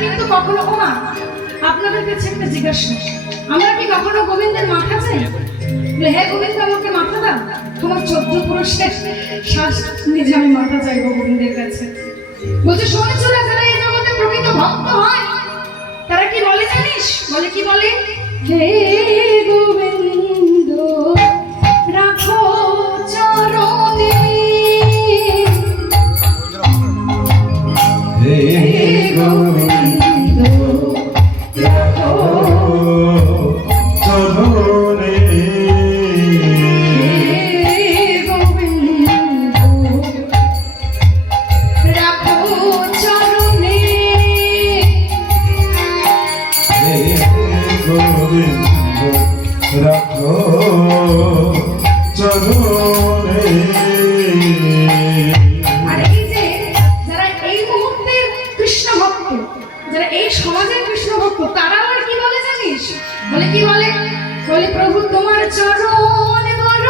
কিন্তু কখনো ও মা আপনাদের কাছে একটা জিজ্ঞাসা। আমরা কি কখনো গোবিন্দের মাথা চাই? বলে, হ্যাঁ গোবিন্দ আমাকে মাথা দাও। তোমার চোদ্দ পুরুষের শ্বাস নিজে আমি মাথা চাইব গোবিন্দের কাছে। বলছে শুনেছোরা যারা এই জগতে প্রকৃত ভক্ত হয়? তারা কি বলে জানিস? বলে কি বলে? হে গোবিন্দ এই সমাজের কৃষ্ণ ভক্ত তারা আবার কি বলে জানিস? বলে কি বলে? বলে প্রভু তোমার চরণ বড়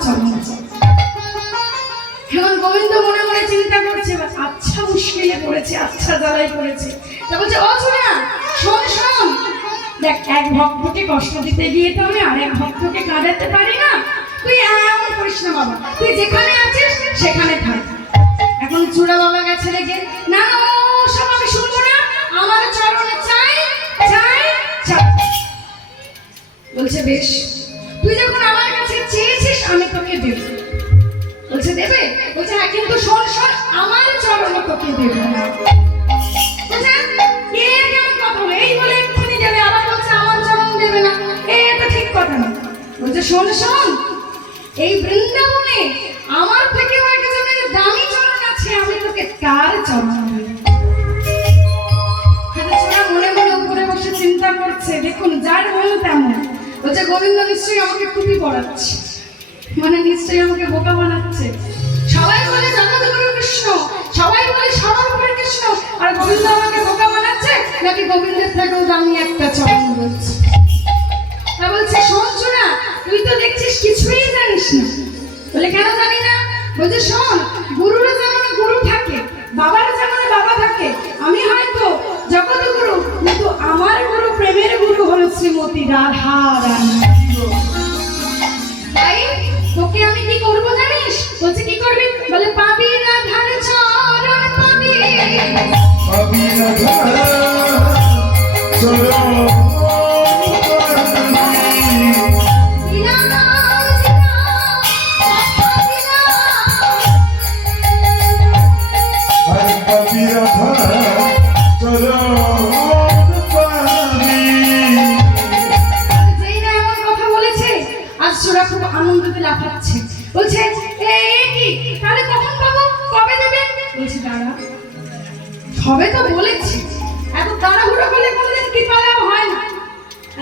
তোমার চরণ চাই এখন গোবিন্দ মনে মনে চিন্তা করছে আচ্ছা মুশকিলে পড়েছে আচ্ছা জ্বালাই পড়েছে। বলছে, ও ছোড়া শোন শোন। দেখ, এক ভক্তকে কষ্ট দিতে গিয়ে তো আমি আরেক ভক্তকে কাঁদাতে পারি না। তুই এমন করিস না, বাবা। তুই যেখানে আছিস, সেখানে থাক। এখন চূড়া বাবা গেছে রেখে না না সব আমি শুনব না। আমার চরণে চাই চাই চাই। বলছে, বেশ। তুই যখন আমার আমি তোকে দেবো। বলছে দেবে? বলছে হ্যাঁ কিন্তু শোন শোন আমার চরণ তোকে দেবে না। না। না। শোন, এই আমার দামি আছে আমি তোকে মনে মনে বসে চিন্তা করছে দেখুন যার মন তেমন। বলছে গোবিন্দ নিশ্চয়ই আমাকে খুবই পড়াচ্ছে মানে নিশ্চয়ই আমাকে বোকা বানাচ্ছে। সবাই বলে জগৎগুরু কৃষ্ণ, সবাই বলে সর্বপুরের কৃষ্ণ, আর গোবিন্দ আমাকে বোকা বানাচ্ছে নাকি গোবিন্দের থেকেও দামি একটা চরণ বলছে। বলছে, শোন না তুই তো দেখছিস কিছুই জানিস না। বলে, কেন জানি না? বলছে, শোন, গুরুরা যেমন গুরু থাকে, বাবার যেমন বাবা থাকে, আমি হয়তো জগৎ গুরু কিন্তু আমার গুরু, প্রেমের গুরু হলো শ্রীমতী রাধা রানী তোকে আমি কি করব জানিস? বলছে, কি করবি? বলে, পাবি রাধার চরণ পাবি। পাবি রাধার চরণ বলেছি। এত তাড়াহুড়ো করলে কোনোদিন কৃপা লাভ হয় না।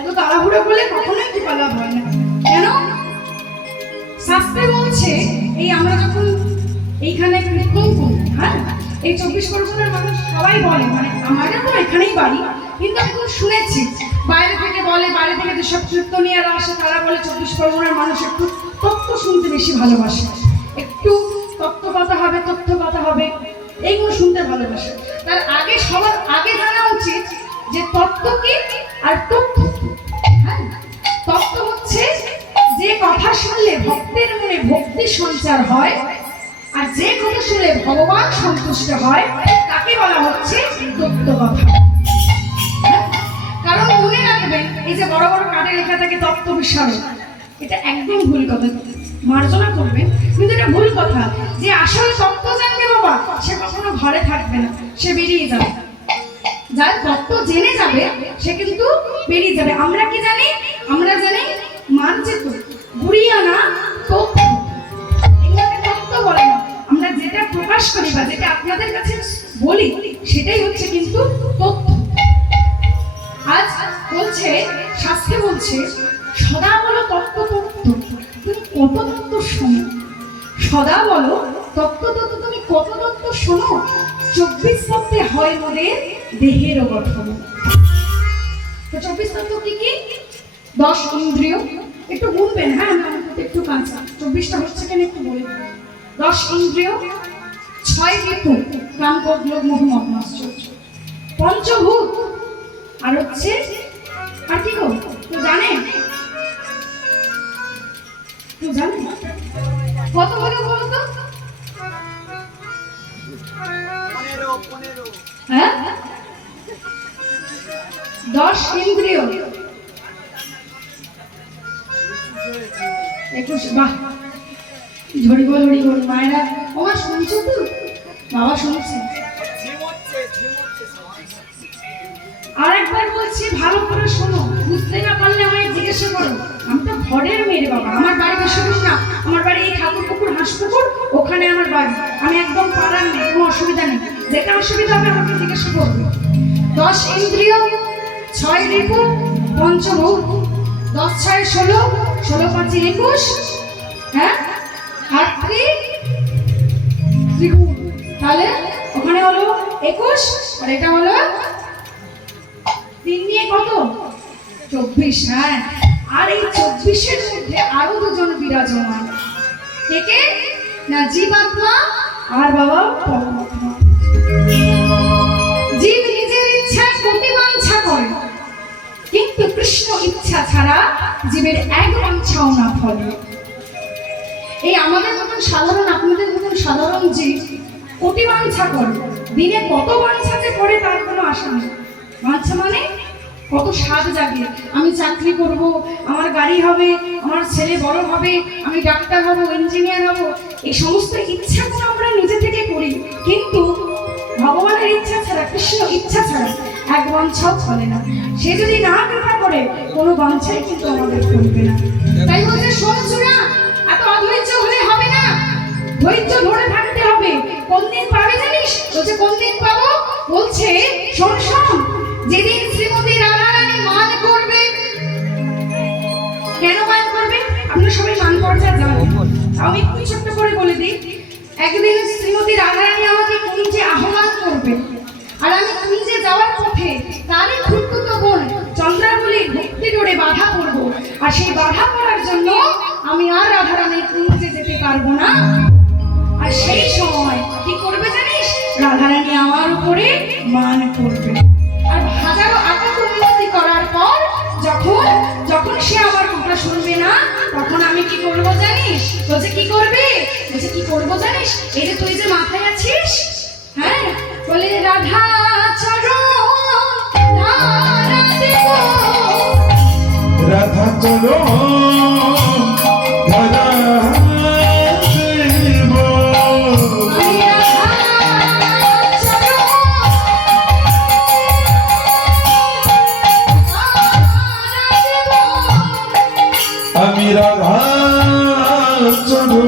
এত তাড়াহুড়ো করলে কখনোই কৃপা লাভ হয় না। কেন? শাস্ত্রে বলছে, এই আমরা যখন এইখানে কীর্তন করি হ্যাঁ? এই চব্বিশ পরগনার মানুষ সবাই বলে মানে আমাদের তো এখানেই বাড়ি, কিন্তু আমি শুনেছি। বাইরে থেকে বলে, বাইরে থেকে যেসব কীর্তনিয়ারা আসে, তারা বলে চব্বিশ পরগনার মানুষ একটু তত্ত্ব শুনতে বেশি ভালোবাসে। একটু তত্ত্ব কথা হবে তথ্য কথা হবে। এইগুলো শুনতে ভালোবাসে। তার আগে সবার আগে জানা উচিত যে তত্ত্ব কি আর তথ্য হ্যাঁ? তত্ত্ব হচ্ছে যে কথা শুনলে ভক্তের মনে ভক্তি সঞ্চার হয় আর যে কথা শুনলে ভগবান সন্তুষ্ট হয়, তাকে বলা হচ্ছে তত্ত্ব কথা। হ্যাঁ? কারণ মনে রাখবেন, এই যে বড় বড় কাঠে লেখা থাকে তত্ত্ব বিশারদ এটা একদম ভুল কথা। মার্জনা করবেন, কিন্তু এটা ভুল কথা। যে আসল তত্ত্ব জানবে বাবা, সে কখনো ঘরে থাকবে না, সে বেরিয়ে যাবে। যার তত্ত্ব জেনে যাবে, সে কিন্তু বেরিয়ে যাবে। আমরা কি জানি? আমরা জানি মানচিত্র বুড়িয়ানা তথ্য। না। প্রকাশ করি বা যেটা আপনাদের কাছে বলি, সেটাই হচ্ছে কিন্তু আজ বলছে, শাস্ত্রে বলছে, সদা বলো তত্ত্ব তত্ত্ব তুমি কত তত্ত্ব শোনো? সদা বলো তত্ত্ব তত্ত্ব তুমি কত তত্ত্ব শোনো? চব্বিশ তত্ত্বে হয় মোদের দেহের গঠন। তো চব্বিশ তত্ত্ব কি কি? দশ ইন্দ্রিয়। একটু গুনবেন হ্যাঁ আমি আমার প্রতি একটু কাঁচা। চব্বিশটা হচ্ছে কেন একটু বলে দশ ইন্দ্রিয়, ছয় ঋতু। কাম কদল মোহাম্মদ মাশ্চর্য পঞ্চভূত। আর হচ্ছে, আর কি গো? তো জানেন? তো জানেন? কত হলো বলতো? হ্যাঁ? দশ ইন্দ্রিয়। একুশ, বাহ। ঝড়ি বল মায়েরা। ওমা শুনছো তো? বাবা শুনছে। আর একবার বলছি, ভালো করে শোনো। বুঝতে না পারলে আমায় জিজ্ঞাসা করো। ঘরের মেয়ে বাবা। আমার বাড়ি দূর না আমার বাড়ি এই ঠাকুর পুকুর হাঁস পুকুর ওখানে আমার বাড়ি। আমি একদম পাড়ার নেই কোনো অসুবিধা নেই। যেটা অসুবিধা হবে আমাকে জিজ্ঞাসা করবে। দশ ইন্দ্রিয়, ছয় রিপু, পঞ্চভূত। দশ ছয় ষোলো ষোলো পাঁচে একুশ হ্যাঁ? আর ত্রি ত্রিগুণ তাহলে ওখানে হলো একুশ, আর এটা হলো তিন নিয়ে কত? চব্বিশ হ্যাঁ। আর এই চব্বিশের মধ্যে আরও দুজন বিরাজমান। কে কে? না জীবাত্মা আর বাবা জীব নিজের ইচ্ছায় প্রতিবাঞ্ছা করে, কিন্তু কৃষ্ণ ইচ্ছা ছাড়া জীবের এক বাঞ্ছাও না ফলে। এই আমাদের মতন সাধারণ, আপনাদের মতন সাধারণ জীব কোটি বাঞ্ছা করে। দিনে কত বাঞ্ছা যে করে তার কোনো আশা নেই। বাঞ্ছা মানে কত স্বাদ জাগে। আমি চাকরি করব, আমার গাড়ি হবে, আমার ছেলে বড় হবে, আমি ডাক্তার হব ইঞ্জিনিয়ার হব। এই সমস্ত ইচ্ছা ইচ্ছাগুলো আমরা নিজে থেকে করি। কিন্তু ভগবানের ইচ্ছা ছাড়া, কৃষ্ণ ইচ্ছা ছাড়া এক বাঞ্ছাও চলে না। সে যদি না কৃপা করে, কোনো বাঞ্ছাই কিন্তু আমাদের করবে না। তাই বলছে, শোন না এত অধৈর্য হলে হবে না। ধৈর্য ধরে থাকতে হবে। কোন দিন পাবে জানিস? বলছে কোন দিন পাবো? বলছে, শোন শোন যেদিন শ্রীমতী রাধারানী মান করবে, কেন মান করবে? আপনারা সবাই মান পর্যায়ে জানেন আমি একটু ছোট্ট করে বলে দিই। একদিন শ্রীমতী রাধারানী আমাকে কুঞ্জে আহ্বান করবে, আর আমি কুঞ্জে যাওয়ার পথে তারই খুঁড়তুতো বোন চন্দ্রাবলী ভক্তি ডোরে বাধা করব, আর সেই বাধা করার জন্য আমি আর রাধারানীর কুঞ্জে যেতে পারব না। আর সেই সময় কি করবে জানিস? রাধারানী আমার উপরে মান করবে। যখন সে আমার কথা শুনবে না, তখন আমি কি করব জানিস? বলছে, কি করবে? বলছে, কি করব জানিস? এই যে তুই যে মাথায় আছিস হ্যাঁ? বলে, রাধা চরণ রাধা, চলো। আমি রাধা চলো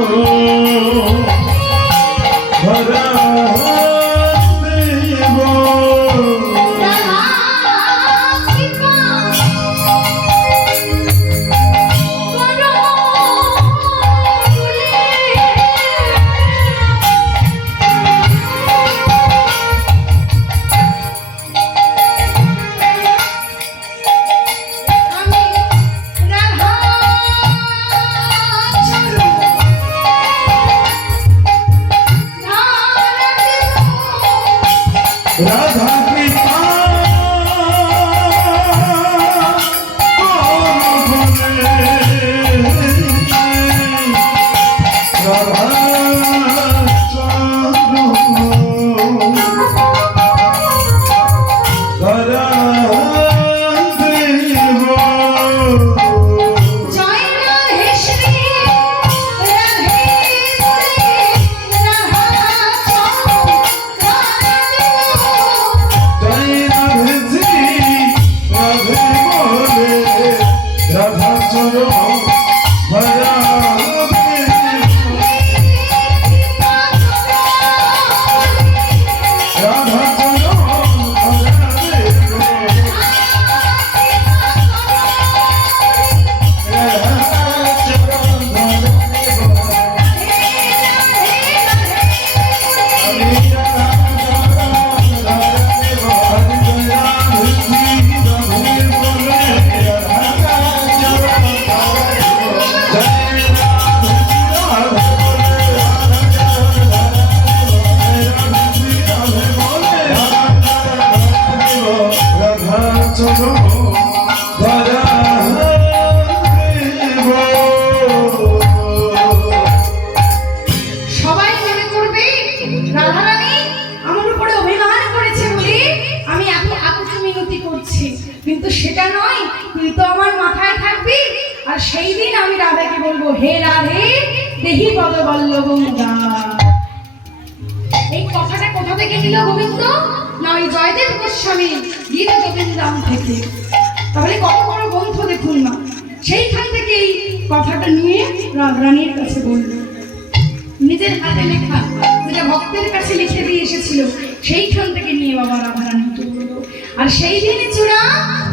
এসেছিল সেইখান থেকে নিয়ে বাবা রাধা রাধারানীকে বলল আর সেই দিনে চূড়া,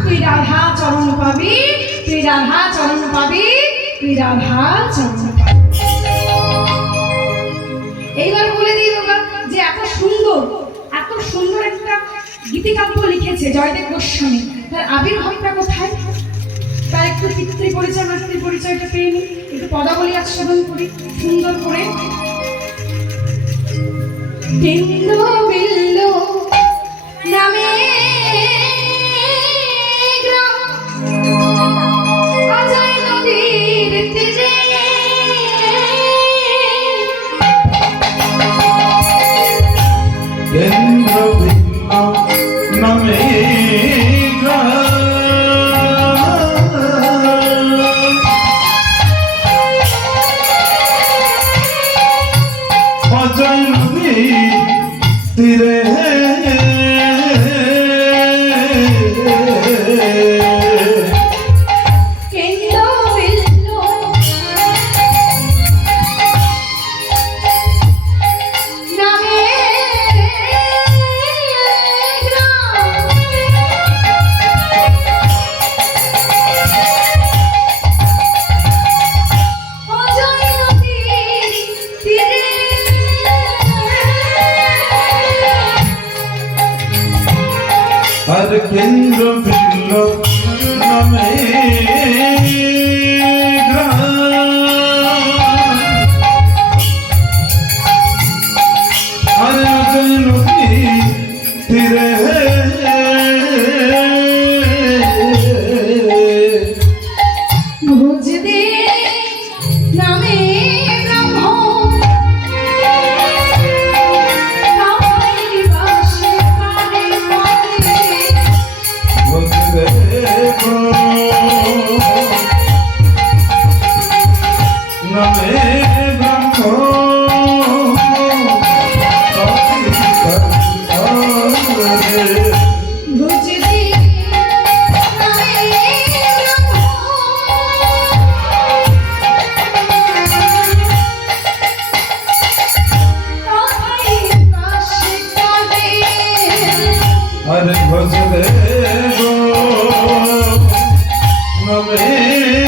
তুই রাধা চরণ পাবি, তুই রাধা চরণ পাবি, তুই রাধা চরণ পাবি। এইবার বলে দিই বাবা যে এত সুন্দর এত সুন্দর একটা গীতিকাব্য লিখেছে জয়দেব গোস্বামী। তার আবির্ভাবটা কোথায়? তার একটু পিতৃ পরিচয় মাতৃ পরিচয়টা পেয়ে নিই একটু পদাবলী আস্বাদন করি, সুন্দর করে। বিন্দু বিল্লু নামে আর অজয়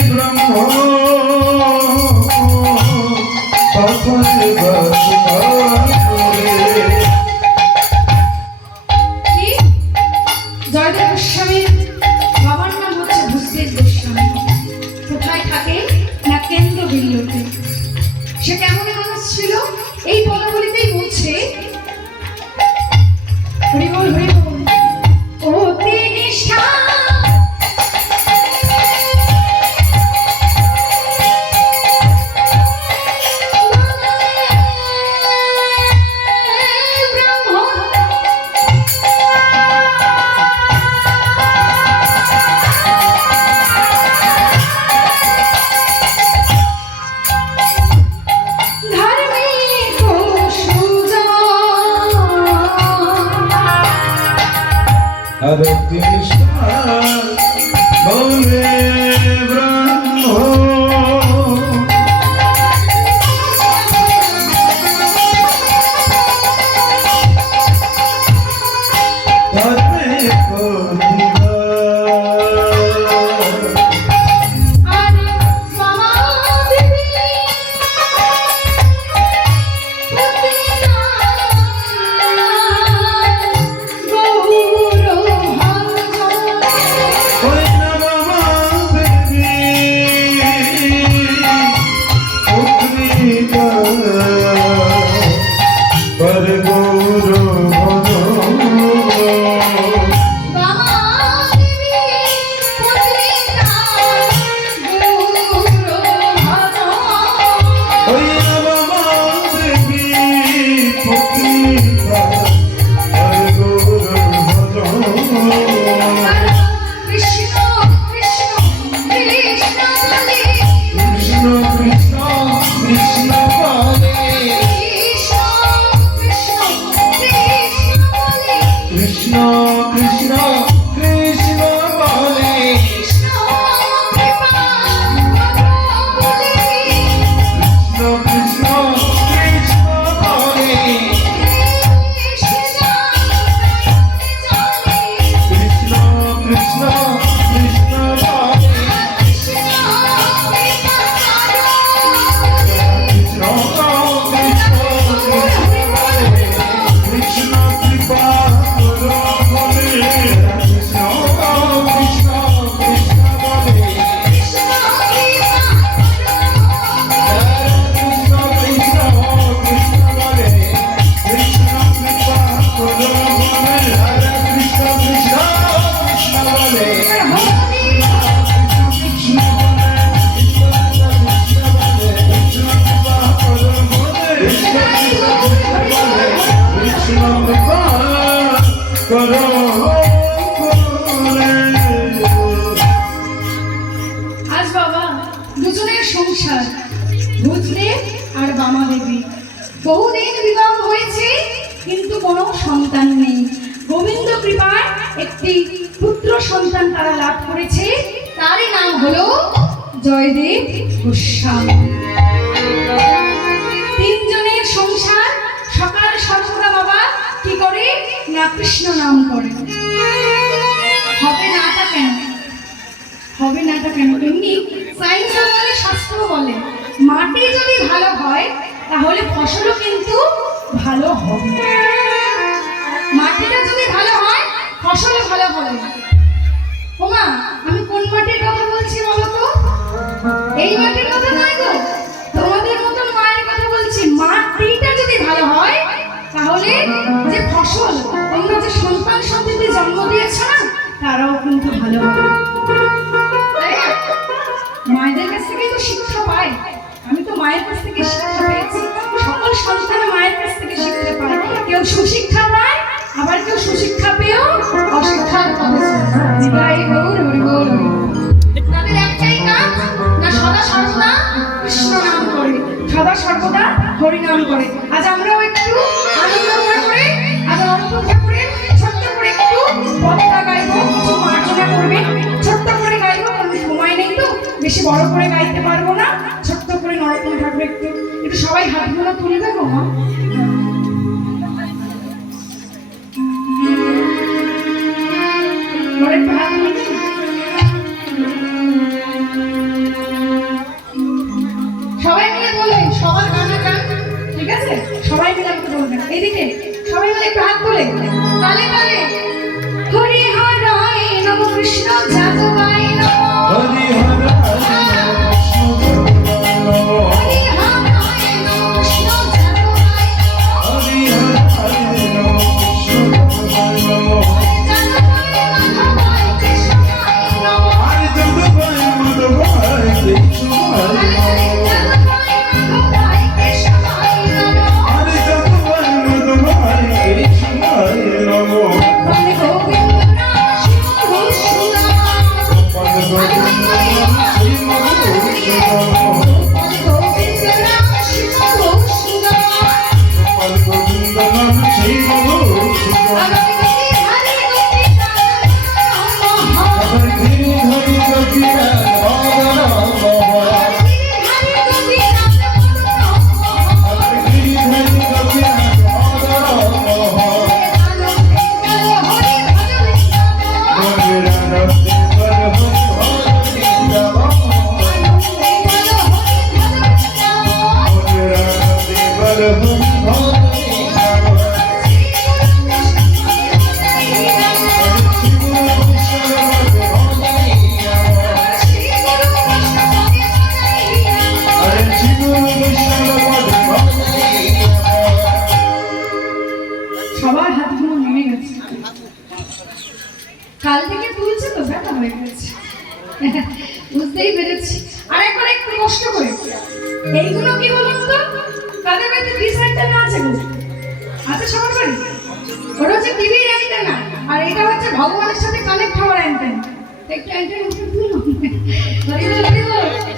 ব্রহ্ম হরে কৃষ্ণ। হলো জয়দেব গোস্বামী। তিনজনের সংসার, সকাল সর্বদা বাবা কি করে? না কৃষ্ণ নাম করে। হবে নাটা কেন? হবে নাটা কেন? এমনি সায়েন্স বলে শাস্ত্র বলে, মাটি যদি ভালো হয়, তাহলে ফসলও কিন্তু ভালো হবে। মাটিটা যদি ভালো হয়, ফসলও ভালো হবে। ওমা, আমি কোন মাটির কথা বলছি বলো এই মাটির কথা নয় গো, তোমাদের মতন মায়ের কথা বলছি। মাটিটা যদি ভালো হয়, তাহলে যে ফসল তোমরা যে সন্তান সন্ততি জন্ম দিয়েছ না, তারাও কিন্তু ভালো হবে। মায়েদের কাছ থেকে তো শিক্ষা পাই আমি তো মায়ের কাছ থেকে শিক্ষা পেয়েছি। সকল সন্তান মায়ের কাছ থেকে শিক্ষা পায় কেউ সুশিক্ষা সর্বদা হরি নাম করে। আজ আমরাও একটু আনন্দ করে, আজ নেই তো, বেশি বড় করে গাইতে পারব না। ছোট্ট করে নরোত্তম ঠাকুর একটু একটু সবাই হাতগুলো তুলবে গো মা। এইদিকে সবাই মিলে একটু হাত তোলে তালে তালে হরি হর নম কৃষ্ণ যাদবায়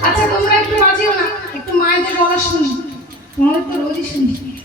আচ্ছা তোমরা একটু বাজিও না। একটু মায়েদের বলা শুনি। তোমাদের তো রোজই শুনি।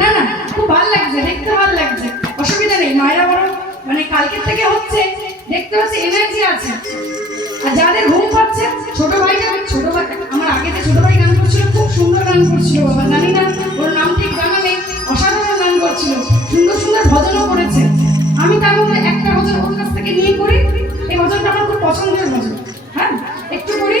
না না, খুব ভালো লাগছে, দেখতে ভালো লাগছে। অসুবিধা নেই, মায়েরা বড় মানে কালকের থেকে হচ্ছে, দেখতে পাচ্ছি এনার্জি আছে। আর যাদের ঘুম পাচ্ছে, ছোট ভাইটা ছোট ভাই, আমার আগে যে ছোট ভাই গান করছিল, খুব সুন্দর গান করছিল, বাবা জানি ওর নাম ঠিক জানা নেই, অসাধারণ গান করছিল, সুন্দর সুন্দর ভজনও করেছে। আমি তার মধ্যে একটা ভজন ওর নিয়ে করি, এই ভজনটা আমার খুব পছন্দের ভজন। হ্যাঁ একটু করি।